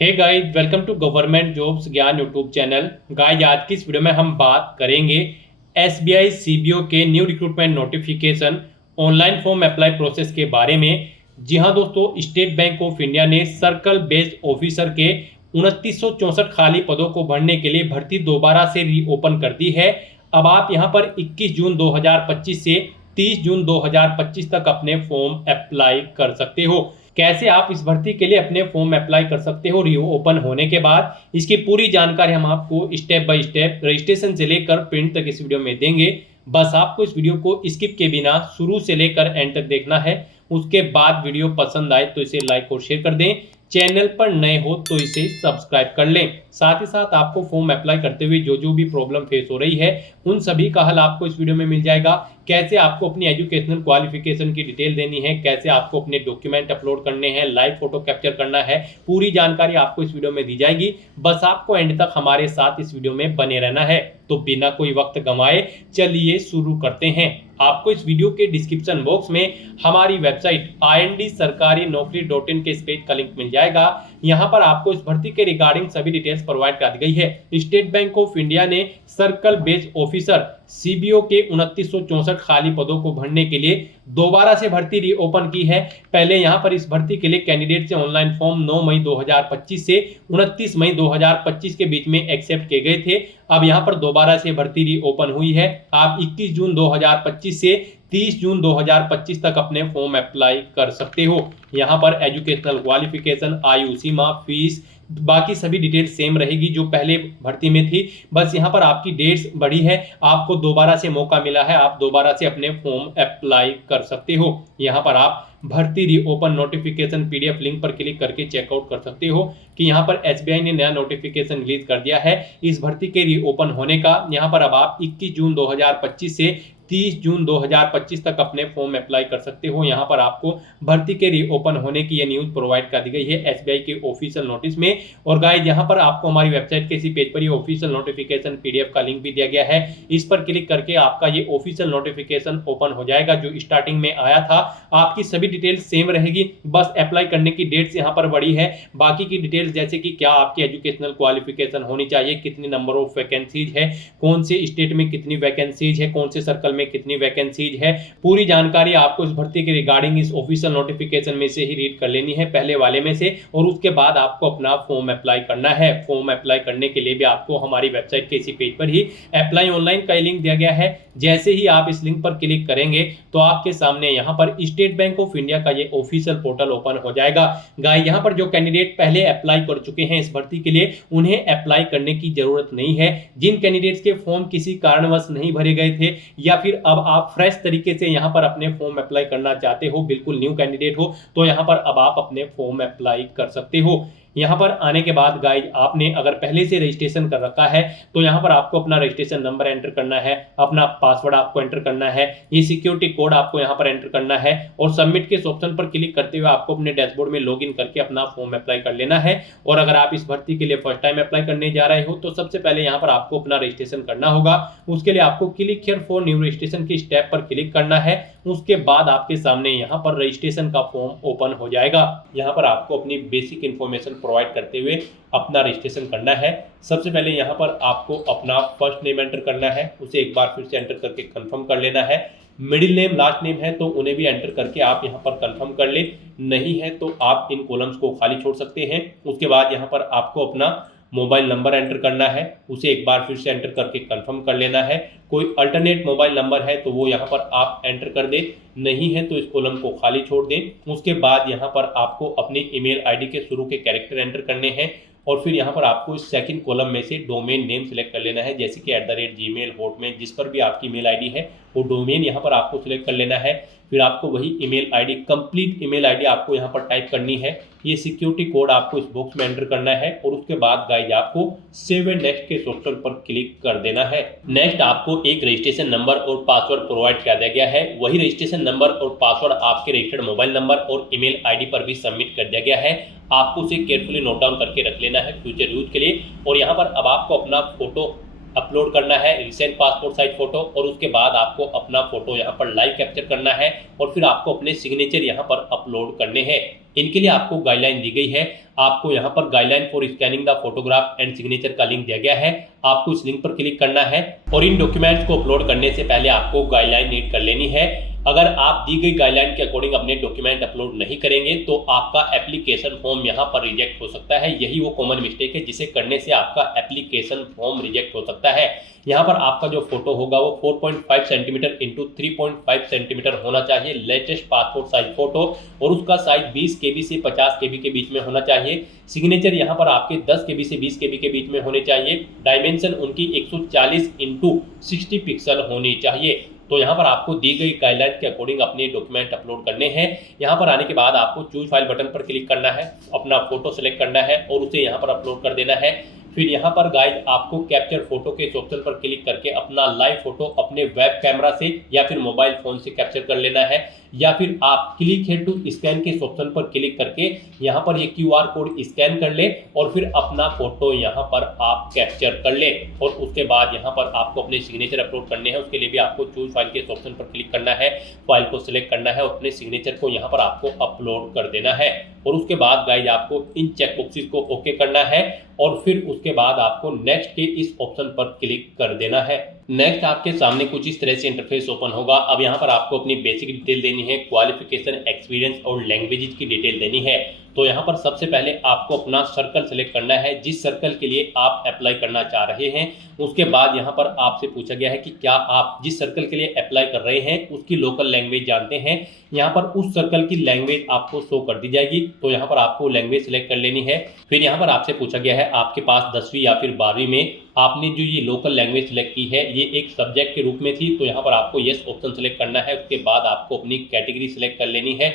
Hey guys, welcome to government jobs Gyan YouTube channel. Guys, आज की इस वीडियो में हम बात करेंगे एसबीआई सीबीओ के new recruitment notification online form apply process के बारे में। जी हां दोस्तों, स्टेट बैंक ऑफ इंडिया ने सर्कल बेस्ड ऑफिसर के 2964 खाली पदों को भरने के लिए भर्ती दोबारा से रीओपन कर दी है। अब आप यहां पर 21 जून 2025 से 30 जून 2025 तक अपने फॉर्म अप्लाई कर सकते हो। कैसे आप इस भर्ती के लिए अपने फॉर्म अप्लाई कर सकते हो रीओपन होने के बाद, इसकी पूरी जानकारी हम आपको स्टेप बाय स्टेप रजिस्ट्रेशन से लेकर प्रिंट तक इस वीडियो में देंगे। बस आपको इस वीडियो को स्किप के बिना शुरू से लेकर एंड तक देखना है। उसके बाद वीडियो पसंद आए तो इसे लाइक और शेयर कर दें। चैनल पर नए हो तो इसे सब्सक्राइब कर लें। साथ ही साथ आपको फॉर्म अप्लाई करते हुए जो भी प्रॉब्लम फेस हो रही है उन सभी का हल आपको इस वीडियो में मिल जाएगा। कैसे आपको अपनी एजुकेशनल क्वालिफिकेशन की डिटेल देनी है, कैसे आपको अपने डॉक्यूमेंट अपलोड करने हैं, लाइव फोटो कैप्चर करना है, पूरी जानकारी आपको इस वीडियो में दी जाएगी। बस आपको एंड तक हमारे साथ इस वीडियो में बने रहना है। तो बिना कोई वक्त गंवाए चलिए शुरू करते हैं। आपको इस वीडियो के डिस्क्रिप्शन बॉक्स में हमारी वेबसाइट IND-sarkarinokri.in के इस पेज का लिंक मिल जाएगा। यहाँ पर आपको इस भर्ती के रिगार्डिंग सभी डिटेल्स प्रोवाइड कर दी गई है। स्टेट बैंक ऑफ इंडिया ने सर्कल बेस्ड ऑफिसर सीबीओ के 2964 खाली पदों को भरने के लिए दोबारा से भर्ती रीओपन की है। पहले यहाँ पर इस भर्ती के लिए कैंडिडेट से ऑनलाइन फॉर्म 9 मई 2025 से 29 मई 2025 के बीच में एक्सेप्ट किए गए थे। अब यहाँ पर दोबारा से भर्ती रीओपन हुई है। आप 21 जून 2025 से 30 जून 2025 तक अपने फॉर्म अप्लाई कर सकते हो। यहाँ पर एजुकेशनल क्वालिफिकेशन, आयु सीमा, फीस, बाकी सभी डिटेल्स सेम रहेगी जो पहले भर्ती में थी। बस यहाँ पर आपकी डेट्स बढ़ी है, आपको दोबारा से मौका मिला है, आप दोबारा से अपने फॉर्म अप्लाई कर सकते हो। यहाँ पर आप भर्ती रीओपन नोटिफिकेशन पीडीएफ लिंक पर क्लिक करके चेकआउट कर सकते हो कि यहाँ पर एसबीआई ने नया नोटिफिकेशन रिलीज कर दिया है इस भर्ती के रीओपन होने का। यहाँ पर अब आप 21 जून 2025 से 30 जून 2025 तक अपने फॉर्म अप्लाई कर सकते हो। यहाँ पर आपको भर्ती के रीओपन होने की ये न्यूज़ प्रोवाइड कर दी गई है एसबीआई के ऑफिशियल नोटिस में। और गाइस, यहाँ पर आपको हमारी वेबसाइट के इसी पेज पर ये ऑफिशियल नोटिफिकेशन पीडीएफ का लिंक भी दिया गया है। इस पर क्लिक करके आपका ये ऑफिशियल नोटिफिकेशन ओपन हो जाएगा जो स्टार्टिंग में आया था। आपकी सभी डिटेल्स सेम रहेगी, बस अप्लाई करने की डेट्स यहाँ पर बड़ी है। बाकी की डिटेल्स जैसे कि क्या आपकी एजुकेशनल क्वालिफिकेशन होनी चाहिए, कितनी नंबर ऑफ वैकेंसीज है, कौन से स्टेट में कितनी वैकेंसीज है, कौन से सर्कल में कितनी वैकेंसीज है, पूरी जानकारी आपको इस भर्ती के रिगार्डिंग इस ऑफिशियल नोटिफिकेशन में से ही रीड कर लेनी है, पहले वाले में से। और उसके बाद आपको अपना फॉर्म अप्लाई करना है। फॉर्म अप्लाई करने के लिए भी आपको हमारी वेबसाइट के इसी पेज पर ही अप्लाई ऑनलाइन का लिंक दिया गया है। जैसे ही आप इस लिंक पर क्लिक करेंगे तो आपके सामने यहाँ पर स्टेट बैंक ऑफ इंडिया का ये ऑफिशियल पोर्टल ओपन हो जाएगा। गाइस, यहाँ पर जो कैंडिडेट पहले अप्लाई कर चुके हैं इस भर्ती के लिए उन्हें अप्लाई करने की जरूरत नहीं है। जिन कैंडिडेट्स के फॉर्म किसी कारणवश नहीं भरे गए थे या फिर अब आप फ्रेश तरीके से यहाँ पर अपने फॉर्म अप्लाई करना चाहते हो, बिल्कुल न्यू कैंडिडेट हो, तो यहाँ पर अब आप अपने फॉर्म अप्लाई कर सकते हो। यहाँ पर आने के बाद गाइस, आपने अगर पहले से रजिस्ट्रेशन कर रखा है तो यहाँ पर आपको अपना रजिस्ट्रेशन नंबर एंटर करना है, अपना पासवर्ड आपको एंटर करना है, ये सिक्योरिटी कोड आपको यहाँ पर एंटर करना है और सबमिट के इस ऑप्शन पर क्लिक करते हुए आपको अपने डैशबोर्ड में लॉगिन करके अपना फॉर्म अप्लाई कर लेना है। और अगर आप इस भर्ती के लिए फर्स्ट टाइम अप्लाई करने जा रहे हो तो सबसे पहले यहाँ पर आपको अपना रजिस्ट्रेशन करना होगा। उसके लिए आपको click here for new registration की स्टेप पर क्लिक करना है। उसके बाद आपके सामने यहाँ पर रजिस्ट्रेशन का फॉर्म ओपन हो जाएगा। यहाँ पर आपको अपनी बेसिक इन्फॉर्मेशन प्रोवाइड करते हुए अपना रजिस्ट्रेशन करना है। सबसे पहले यहाँ पर आपको अपना फर्स्ट नेम एंटर करना है, उसे एक बार फिर से एंटर करके कंफर्म कर लेना है। मिडिल नेम, लास्ट नेम है तो उन्हें भी एंटर करके आप यहाँ पर कंफर्म कर ले, नहीं है तो आप इन कॉलम्स को खाली छोड़ सकते हैं। उसके बाद यहाँ पर आपको अपना मोबाइल नंबर एंटर करना है, उसे एक बार फिर से एंटर करके कंफर्म कर लेना है। कोई अल्टरनेट मोबाइल नंबर है तो वो यहाँ पर आप एंटर कर दें, नहीं है तो इस कॉलम को खाली छोड़ दें। उसके बाद यहाँ पर आपको अपनी ईमेल आईडी के शुरू के कैरेक्टर एंटर करने हैं और फिर यहाँ पर आपको इस सेकंड कॉलम में से डोमेन नेम सिलेक्ट कर लेना है, जैसे कि @gmail, हॉटमेल, जिस पर भी आपकी ईमेल आईडी है वो डोमेन यहाँ पर आपको सिलेक्ट कर लेना है। फिर आपको वही email ID, complete email ID आपको यहाँ पर टाइप करनी है। ये सिक्योरिटी कोड आपको इस बॉक्स में एंटर करना है और उसके बाद गाइस आपको सेव एंड नेक्स्ट के ऑप्शन पर क्लिक कर देना है। नेक्स्ट आपको एक रजिस्ट्रेशन नंबर और पासवर्ड प्रोवाइड कर दिया गया है। वही रजिस्ट्रेशन नंबर और पासवर्ड आपके रजिस्टर्ड मोबाइल नंबर और ईमेल आईडी पर भी सबमिट कर दिया गया है। आपको उसे केयरफुली नोट डाउन करके रख लेना है फ्यूचर यूज के लिए। और यहाँ पर अब आपको अपना फोटो अपलोड करना है रिसेंट पासपोर्ट साइज फोटो, और उसके बाद आपको अपना फोटो यहाँ पर लाइव कैप्चर करना है और फिर आपको अपने सिग्नेचर यहाँ पर अपलोड करने हैं। इनके लिए आपको गाइडलाइन दी गई है। आपको यहाँ पर guideline for scanning the photograph and signature का लिंक दिया गया है। आपको इस लिंक पर क्लिक करना है और इन डॉक्यूमेंट्स को अपलोड करने से पहले आपको गाइडलाइन रीड कर लेनी है। अगर आप दी गई गाइडलाइन के अकॉर्डिंग अपने डॉक्यूमेंट अपलोड नहीं करेंगे तो आपका एप्लीकेशन फॉर्म यहाँ पर रिजेक्ट हो सकता है। यही वो कॉमन मिस्टेक है जिसे करने से आपका एप्लीकेशन फॉर्म रिजेक्ट हो सकता है। यहाँ पर आपका जो फोटो होगा वो 4.5 सेंटीमीटर इंटू 3.5 सेंटीमीटर होना चाहिए, लेटेस्ट पासपोर्ट साइज फोटो, और उसका साइज 20 KB से 50 KB के बीच में होना चाहिए। सिग्नेचर यहाँ पर आपके 10 KB से 20 KB के बीच में होने चाहिए। डायमेंशन उनकी 140 इंटू 60 पिक्सल होनी चाहिए। तो यहाँ पर आपको दी गई गाइडलाइन के अकॉर्डिंग अपने डॉक्यूमेंट अपलोड करने हैं। यहाँ पर आने के बाद आपको चूज फाइल बटन पर क्लिक करना है, अपना फोटो सेलेक्ट करना है और उसे यहाँ पर अपलोड कर देना है। फिर यहाँ पर गाइस आपको कैप्चर फोटो के इस ऑप्शन पर क्लिक करके अपना लाइव फोटो अपने वेब कैमरा से या फिर मोबाइल फोन से कैप्चर कर लेना है, या फिर आप क्लिक हियर टू स्कैन के इस ऑप्शन पर क्लिक करके यहाँ पर ये QR कोड स्कैन कर ले और फिर अपना फोटो यहाँ पर आप कैप्चर कर ले। और उसके बाद यहाँ पर आपको अपने सिग्नेचर अपलोड करने हैं। उसके लिए भी आपको चूज फाइल के इस ऑप्शन पर क्लिक करना है, फाइल को सिलेक्ट करना है और अपने सिग्नेचर को यहाँ पर आपको अपलोड कर देना है। और उसके बाद गाइस आपको इन चेक बॉक्सेस को ओके करना है और फिर उसके बाद आपको नेक्स्ट के इस ऑप्शन पर क्लिक कर देना है। नेक्स्ट आपके सामने कुछ इस तरह से इंटरफेस ओपन होगा। अब यहाँ पर आपको अपनी बेसिक डिटेल देनी है, क्वालिफिकेशन, एक्सपीरियंस और लैंग्वेज की डिटेल देनी है। तो यहाँ पर सबसे पहले आपको अपना सर्कल सेलेक्ट करना है, जिस सर्कल के लिए आप अप्लाई करना चाह रहे हैं। उसके बाद यहाँ पर आपसे पूछा गया है कि क्या आप जिस सर्कल के लिए अप्लाई कर रहे हैं उसकी लोकल लैंग्वेज जानते हैं। यहाँ पर उस सर्कल की लैंग्वेज आपको शो कर दी जाएगी, तो यहाँ पर आपको लैंग्वेज सेलेक्ट कर लेनी है। फिर यहाँ पर आपसे पूछा गया है आपके पास 10वीं या फिर 12वीं में आपने जो ये लोकल लैंग्वेज सेलेक्ट की है ये एक सब्जेक्ट के रूप में थी, तो यहाँ पर आपको यस ऑप्शन सेलेक्ट करना है। उसके बाद आपको अपनी कैटेगरी सेलेक्ट कर लेनी है।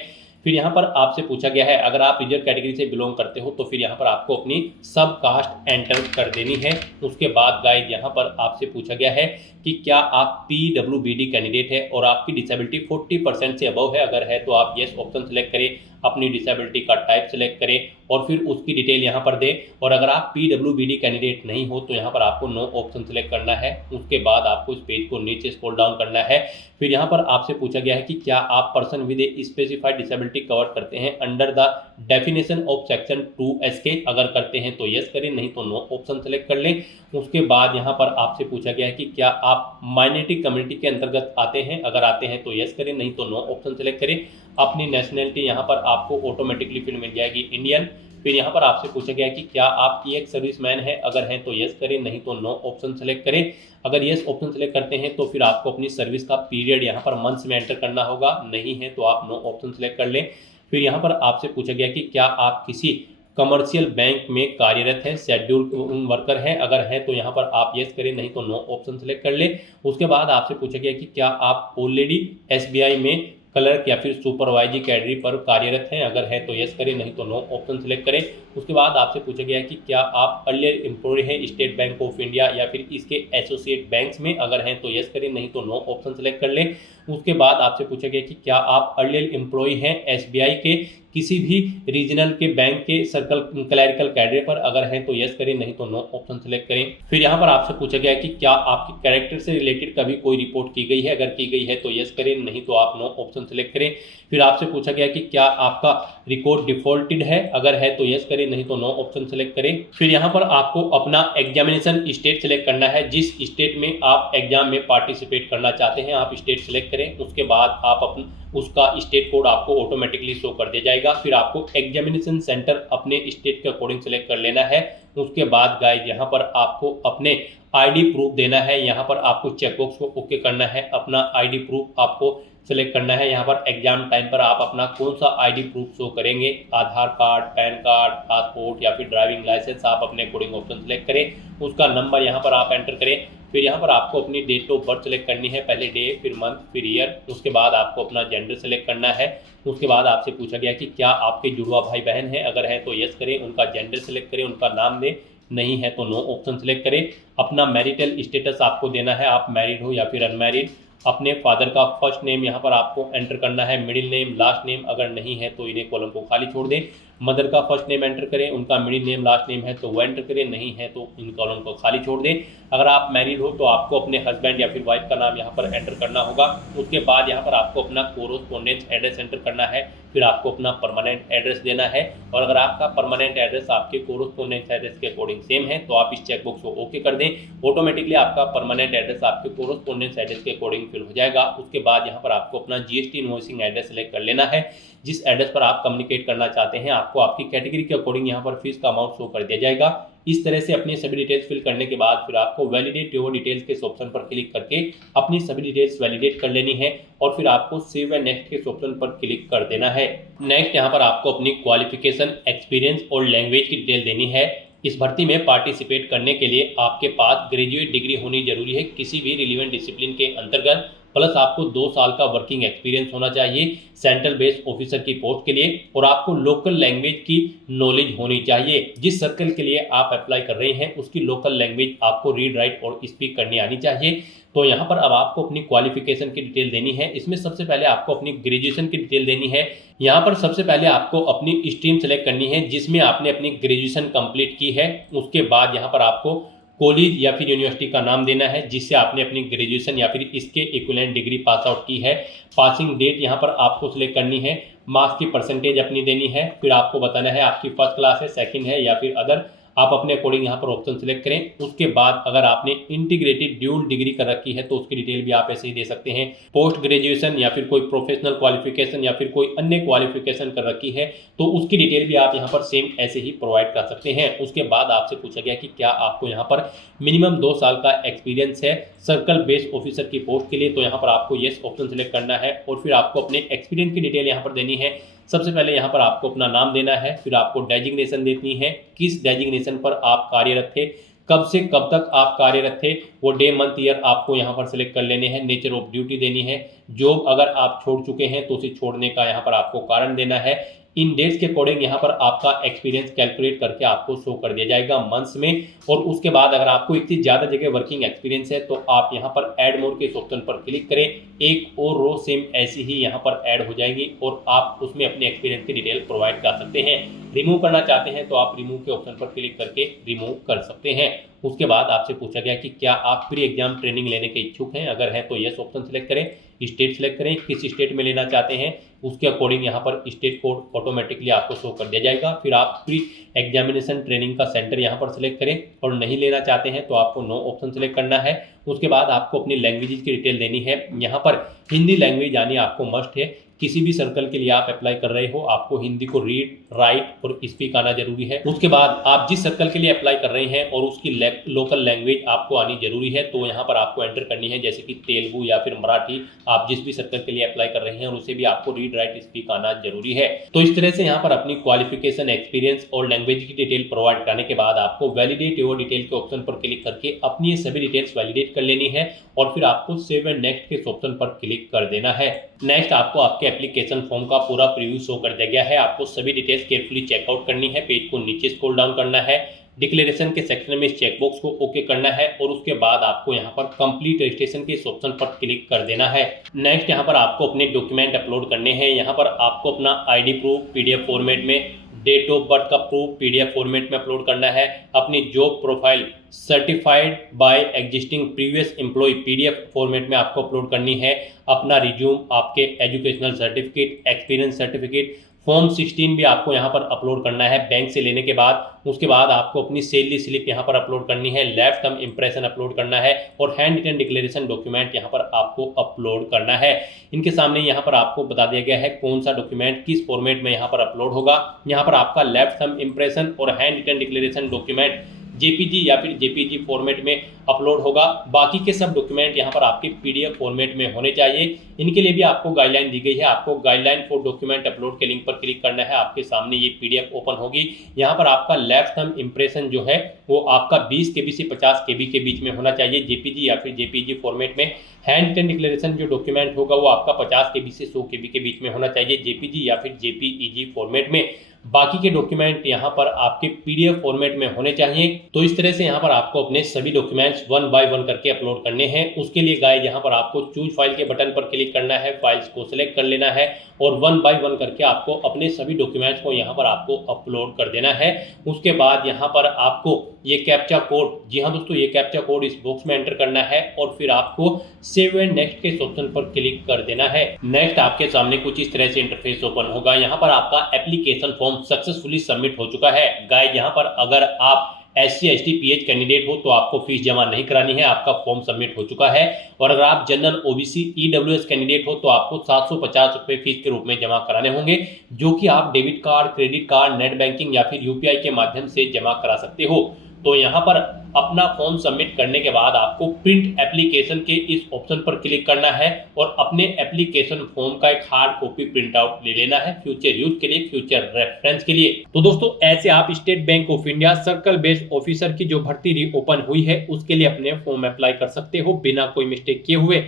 फिर यहाँ पर आपसे पूछा गया है अगर आप रिजर्व कैटेगरी से बिलोंग करते हो तो फिर यहाँ पर आपको अपनी सब कास्ट एंटर कर देनी है। उसके बाद गाइस यहाँ पर आपसे पूछा गया है कि क्या आप PWBD कैंडिडेट है और आपकी डिसेबिलिटी 40% से अबव है। अगर है तो आप यस ऑप्शन सेलेक्ट करें, अपनी डिसेबिलिटी का टाइप सेलेक्ट करें और फिर उसकी डिटेल यहाँ पर दें। और अगर आप PWBD कैंडिडेट नहीं हो तो यहाँ पर आपको नो ऑप्शन सेलेक्ट करना है। उसके बाद आपको इस पेज को नीचे स्क्रॉल डाउन करना है। फिर यहाँ पर आपसे पूछा गया है कि क्या आप person with a specified disability cover करते हैं under the definition of section 2SK। अगर करते हैं तो यस करें, नहीं तो नो ऑप्शन सेलेक्ट कर लें। उसके बाद यहाँ पर आपसे पूछा गया है कि क्या आप माइनॉरिटी कम्युनिटी के अंतर्गत आते हैं। अगर आते हैं तो यस करें, नहीं तो नो ऑप्शन सेलेक्ट करें। अपनी नेशनलिटी यहाँ पर आपको ऑटोमेटिकली फिर मिल जाएगी इंडियन। फिर यहाँ पर आपसे पूछा गया कि क्या आप एक सर्विसमैन हैं। अगर हैं तो यस करें, नहीं तो नो ऑप्शन सेलेक्ट करें। अगर यस ऑप्शन सेलेक्ट करते हैं तो फिर आपको अपनी सर्विस का पीरियड यहाँ पर मंथ्स में एंटर करना होगा, नहीं है तो आप नो ऑप्शन सेलेक्ट कर लें। फिर यहाँ पर आपसे पूछा गया कि क्या आप किसी कमर्शियल बैंक में कार्यरत है, शेड्यूल वर्कर है। अगर है तो यहाँ पर आप यस करें, नहीं तो नो ऑप्शन सेलेक्ट कर ले। उसके बाद आपसे पूछा गया कि क्या आप ऑलरेडी SBI में क्लर्क या फिर सुपरवाइजरी कैडरी पर कार्यरत हैं। अगर है तो यस करें, नहीं तो नो ऑप्शन सेलेक्ट करें। उसके बाद आपसे पूछा गया है कि क्या आप अर्लियर एम्प्लॉय हैं स्टेट बैंक ऑफ इंडिया या फिर इसके एसोसिएट बैंक्स में। अगर हैं तो यस करें, नहीं तो नो ऑप्शन सेलेक्ट कर लें। उसके बाद आपसे पूछा गया कि क्या आप अर्लियर एम्प्लॉय हैं SBI के किसी भी रीजनल के बैंक के सर्कल क्लैरिकल कैडरे पर। अगर हैं तो यस करें, नहीं तो नो ऑप्शन सेलेक्ट करें। फिर यहाँ पर आपसे पूछा गया कि क्या आपके कैरेक्टर से रिलेटेड कभी कोई रिपोर्ट की गई है। अगर की गई है तो यस करें, नहीं तो आप नो ऑप्शन सेलेक्ट करें। फिर आपसे पूछा गया कि क्या आपका रिकॉर्ड डिफॉल्टेड है। अगर है तो यस करें, नहीं तो नो ऑप्शन सेलेक्ट करें। फिर यहाँ पर आपको अपना एग्जामिनेशन स्टेट सेलेक्ट करना है, जिस स्टेट में आप एग्जाम में पार्टिसिपेट करना चाहते हैं आप स्टेट सेलेक्ट करें। उसके बाद आप उसका स्टेट कोड आपको ऑटोमेटिकली शो कर दिया जाएगा। फिर आपको एग्जामिनेशन सेंटर अपने स्टेट के अकॉर्डिंग सेलेक्ट कर लेना है। उसके बाद गाइस यहाँ पर आपको अपने ID प्रूफ देना है। यहाँ पर आपको चेकबॉक्स को ओके करना है, अपना ID प्रूफ आपको सेलेक्ट करना है। यहाँ पर एग्जाम टाइम पर आप अपना कौन सा ID प्रूफ शो करेंगे, आधार कार्ड, पैन कार्ड, पासपोर्ट या फिर ड्राइविंग लाइसेंस, आप अपने अकॉर्डिंग ऑप्शन सेलेक्ट करें। उसका नंबर यहाँ पर आप एंटर करें। फिर यहाँ पर आपको अपनी डेट ऑफ बर्थ सेलेक्ट करनी है, पहले डे, फिर मंथ, फिर ईयर। उसके बाद आपको अपना जेंडर सेलेक्ट करना है। उसके बाद आपसे पूछा गया कि क्या आपके जुड़वा भाई बहन हैं। अगर है तो यस करें, उनका जेंडर सेलेक्ट करें, उनका नाम दें, नहीं है तो नो ऑप्शन सेलेक्ट करें। अपना मैरिटल स्टेटस आपको देना है, आप मैरिड हो या फिर अनमैरिड। अपने फादर का फर्स्ट नेम यहाँ पर आपको एंटर करना है, मिडिल नेम, लास्ट नेम अगर नहीं है तो इन्हें कॉलम को खाली छोड़ दें। मदर का फर्स्ट नेम एंटर करें, उनका मिडिल नेम लास्ट नेम है तो वो एंटर करें, नहीं है तो इन कॉलम को खाली छोड़ दें। अगर आप मैरिड हो तो आपको अपने हस्बैंड या फिर वाइफ का नाम यहाँ पर एंटर करना होगा। उसके बाद यहाँ पर आपको अपना कोरोस्पोंडेंस एड्रेस एंटर करना है, फिर आपको अपना परमानेंट एड्रेस देना है। और अगर आपका परमानेंट एड्रेस आपके कोरोस्पोंडेंस एड्रेस के अकॉर्डिंग सेम है तो आप इस चेकबॉक्स को ओके कर दें। ऑटोमेटिकली आपका परमानेंट एड्रेस आपके कोरोस्पोंडेंस एड्रेस के अकॉर्डिंग फिल हो जाएगा। उसके बाद यहाँ पर आपको अपना जीएसटी इनवॉइसिंग एड्रेस सेलेक्ट कर लेना है। जिस एड्रेस पर आप कम्युनिकेट करना चाहते हैं आपको आपकी कैटेगरी के अकॉर्डिंग यहाँ पर फीस का अमाउंट शो कर दिया जाएगा। इस तरह से अपनी सभी डिटेल्स फिल करने के बाद फिर आपको वैलिडेट योर डिटेल्स के ऑप्शन पर क्लिक करके अपनी सभी डिटेल्स वैलिडेट कर लेनी है और फिर आपको सेव एंड नेक्स्ट के ऑप्शन पर क्लिक कर देना है। नेक्स्ट यहाँ पर आपको अपनी क्वालिफिकेशन, एक्सपीरियंस और लैंग्वेज की डिटेल देनी है। इस भर्ती में पार्टिसिपेट करने के लिए आपके पास ग्रेजुएट डिग्री होनी जरूरी है किसी भी रिलेवेंट डिसिप्लिन के अंतर्गत, प्लस आपको 2 साल का वर्किंग एक्सपीरियंस होना चाहिए सेंट्रल बेस्ड ऑफिसर की पोस्ट के लिए, और आपको लोकल लैंग्वेज की नॉलेज होनी चाहिए। जिस सर्कल के लिए आप अप्लाई कर रहे हैं उसकी लोकल लैंग्वेज आपको रीड, राइट और स्पीक करनी आनी चाहिए। तो यहाँ पर अब आपको अपनी क्वालिफिकेशन की डिटेल देनी है। इसमें सबसे पहले आपको अपनी ग्रेजुएशन की डिटेल देनी है। यहाँ पर सबसे पहले आपको अपनी स्ट्रीम सेलेक्ट करनी है जिसमें आपने अपनी ग्रेजुएशन कंप्लीट की है। उसके बाद यहाँ पर आपको कॉलेज या फिर यूनिवर्सिटी का नाम देना है जिससे आपने अपनी ग्रेजुएशन या फिर इसके इक्विवेलेंट डिग्री पास आउट की है। पासिंग डेट यहाँ पर आपको सिलेक्ट करनी है, मार्क्स की परसेंटेज अपनी देनी है, फिर आपको बताना है आपकी फर्स्ट क्लास है, सेकंड है या फिर अदर, आप अपने अकॉर्डिंग यहाँ पर ऑप्शन सेलेक्ट करें। उसके बाद अगर आपने इंटीग्रेटेड ड्यूल डिग्री कर रखी है तो उसकी डिटेल भी आप ऐसे ही दे सकते हैं। पोस्ट ग्रेजुएशन या फिर कोई प्रोफेशनल क्वालिफिकेशन या फिर कोई अन्य क्वालिफिकेशन कर रखी है तो उसकी डिटेल भी आप यहाँ पर सेम ऐसे ही प्रोवाइड कर सकते हैं। उसके बाद आपसे पूछा गया कि क्या आपको यहाँ पर मिनिमम 2 साल का एक्सपीरियंस है सर्कल बेस्ड ऑफिसर की पोस्ट के लिए, तो यहाँ पर आपको येस ऑप्शन सेलेक्ट करना है और फिर आपको अपने एक्सपीरियंस की डिटेल यहाँ पर देनी है। सबसे पहले यहाँ पर आपको अपना नाम देना है, फिर आपको डेजिग्नेशन देनी है, किस डेजिग्नेशन पर आप कार्यरत थे, कब से कब तक आप कार्यरत थे, वो डे मंथ ईयर आपको यहाँ पर सिलेक्ट कर लेने हैं। नेचर ऑफ ड्यूटी देनी है, जॉब अगर आप छोड़ चुके हैं तो उसे छोड़ने का यहाँ पर आपको कारण देना है। इन डेट्स के अकॉर्डिंग यहाँ पर आपका एक्सपीरियंस कैलकुलेट करके आपको शो कर दिया जाएगा मंथ्स में। और उसके बाद अगर आपको इतनी ज़्यादा जगह वर्किंग एक्सपीरियंस है तो आप यहाँ पर ऐड मोर के ऑप्शन पर क्लिक करें, एक और रो सेम ऐसी ही यहाँ पर ऐड हो जाएगी और आप उसमें अपने एक्सपीरियंस की डिटेल प्रोवाइड कर सकते हैं। रिमूव करना चाहते हैं तो आप रिमूव के ऑप्शन पर क्लिक करके रिमूव कर सकते हैं। उसके बाद आपसे पूछा गया कि क्या आप प्री एग्जाम ट्रेनिंग लेने के इच्छुक हैं, अगर है तो यस ऑप्शन सेलेक्ट करें, स्टेट सेलेक्ट करें, किस स्टेट में लेना चाहते हैं उसके अकॉर्डिंग यहाँ पर स्टेट कोड ऑटोमेटिकली आपको शो कर दिया जाएगा। फिर आप प्री एग्जामिनेशन ट्रेनिंग का सेंटर यहाँ पर सिलेक्ट करें और नहीं लेना चाहते हैं तो आपको नो ऑप्शन सेलेक्ट करना है। उसके बाद आपको अपनी लैंग्वेजेस की डिटेल देनी है। यहाँ पर हिंदी लैंग्वेज यानी आपको मस्ट है, किसी भी सर्कल के लिए आप अप्लाई कर रहे हो आपको हिंदी को रीड, राइट और स्पीक आना जरूरी है। उसके बाद आप जिस सर्कल के लिए अप्लाई कर रहे हैं और उसकी लोकल लैंग्वेज आपको आनी जरूरी है, तो यहाँ पर आपको एंटर करनी है जैसे कि तेलुगु या फिर मराठी, आप जिस भी सर्कल के लिए अप्लाई कर रहे हैं और उसे भी आपको रीड, राइट, स्पीक आना जरूरी है। तो इस तरह से यहाँ पर अपनी क्वालिफिकेशन, एक्सपीरियंस और लैंग्वेज की डिटेल प्रोवाइड करने के बाद आपको वैलिडेट योर डिटेल के ऑप्शन पर क्लिक करके अपनी ये सभी डिटेल्स वैलिडेट कर लेनी है और फिर आपको सेव एंड नेक्स्ट के ऑप्शन पर क्लिक कर देना है। नेक्स्ट आपको आपके एप्लीकेशन फॉर्म का पूरा प्रीव्यू शो कर दिया गया है। आपको सभी डिटेल्स केयरफुली चेकआउट करनी है, पेज को नीचे स्क्रॉल डाउन करना है, डिक्लेरेशन के सेक्शन में इस चेकबॉक्स को ओके करना है और उसके बाद आपको यहाँ पर कंप्लीट रजिस्ट्रेशन के इस ऑप्शन पर क्लिक कर देना है। नेक्स्ट यहाँ पर आपको अपने डॉक्यूमेंट अपलोड करने हैं। यहाँ पर आपको अपना आईडी प्रूफ पीडीएफ फॉर्मेट में, डेट ऑफ बर्थ का प्रूफ पीडीएफ फॉर्मेट में अपलोड करना है, अपनी job profile certified by existing previous employ PDF format में आपको अपलोड करनी है, अपना रिज्यूम, आपके educational certificate, experience certificate, form 16 भी आपको यहाँ पर अपलोड करना है बैंक से लेने के बाद। उसके बाद आपको अपनी सैलरी स्लिप यहाँ पर अपलोड करनी है, लेफ्ट टर्म इंप्रेशन अपलोड करना है और हैंड रिटन डिक्लेरेशन डॉक्यूमेंट यहाँ पर आपको अपलोड करना है। इनके सामने यहाँ पर आपको बता दिया गया है कौन सा डॉक्यूमेंट किस फॉर्मेट में यहाँ पर अपलोड होगा। यहाँ पर आपका लेफ्ट टर्म इंप्रेशन और hand written declaration document JPG या फिर जेपीजी फॉर्मेट में अपलोड होगा। बाकी के सब डॉक्यूमेंट यहाँ पर आपके पीडीएफ फॉर्मेट में होने चाहिए। इनके लिए भी आपको गाइडलाइन दी गई है। आपको गाइडलाइन फॉर डॉक्यूमेंट अपलोड के लिंक पर क्लिक करना है, आपके सामने ये पीडीएफ ओपन होगी। यहाँ पर आपका लेफ्ट थंब इंप्रेशन जो है वो आपका 20 KB से 50 KB के बीच में होना चाहिए जेपीजी या फिर जेपीजी फॉर्मेट में। हैंड रिटन डिक्लेरेशन जो डॉक्यूमेंट होगा वो आपका 50 KB से 100 KB के बीच में होना चाहिए जेपीजी या फिर जेपीईजी फॉर्मेट में। बाकी के डॉक्यूमेंट यहाँ पर आपके PDF फॉर्मेट में होने चाहिए। तो इस तरह से यहाँ पर आपको अपने सभी डॉक्यूमेंट्स 1 बाय 1 करके अपलोड करने हैं। उसके लिए गाइस यहाँ पर आपको चूज फाइल के बटन पर क्लिक करना है, फाइल्स को सिलेक्ट कर लेना है और 1 बाय 1 करके आपको अपने सभी डॉक्यूमेंट्स को यहाँ पर आपको अपलोड कर देना है। उसके बाद यहाँ पर आपको ये कैप्चा कोड, जी हाँ दोस्तों, ये कैप्चा कोड इस बॉक्स में एंटर करना है और फिर आपको सेव एंड नेक्स्ट के ऑप्शन पर क्लिक कर देना है। नेक्स्ट आपके सामने कुछ इस तरह से इंटरफेस ओपन होगा। यहाँ पर आपका एप्लीकेशन फॉर्म सक्सेसफुली सबमिट हो चुका है। गाइस यहाँ पर अगर आप SC ST PH कैंडिडेट हो तो आपको फीस जमा नहीं करानी है, आपका फॉर्म सबमिट हो चुका है। और अगर आप जनरल OBC EWS कैंडिडेट हो तो आपको 750 रुपए फीस के रूप में जमा कराने होंगे, जो कि आप debit card, credit card, net banking या फिर UPI के माध्यम से जमा करा सकते हो। तो यहाँ पर अपना फॉर्म सबमिट करने के बाद आपको प्रिंट एप्लीकेशन के इस ऑप्शन पर क्लिक करना है और अपने एप्लीकेशन फॉर्म का एक हार्ड कॉपी प्रिंट आउट ले लेना है फ्यूचर यूज के लिए, फ्यूचर रेफरेंस के लिए। तो दोस्तों ऐसे आप state Bank of India circle based officer की जो भर्ती रीओपन हुई है उसके लिए अपने फॉर्म अप्लाई कर सकते हो बिना कोई मिस्टेक किए हुए।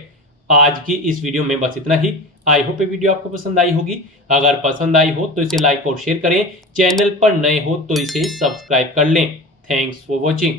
आज की इस वीडियो में बस इतना ही। आई होप ये वीडियो आपको पसंद आई होगी। अगर पसंद आई हो तो इसे लाइक और शेयर करें, चैनल पर नए हो तो इसे सब्सक्राइब कर लें। Thanks for watching.